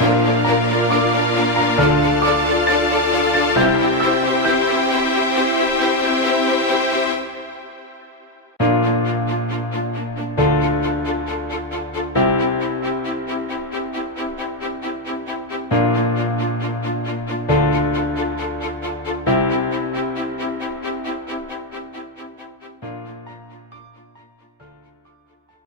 you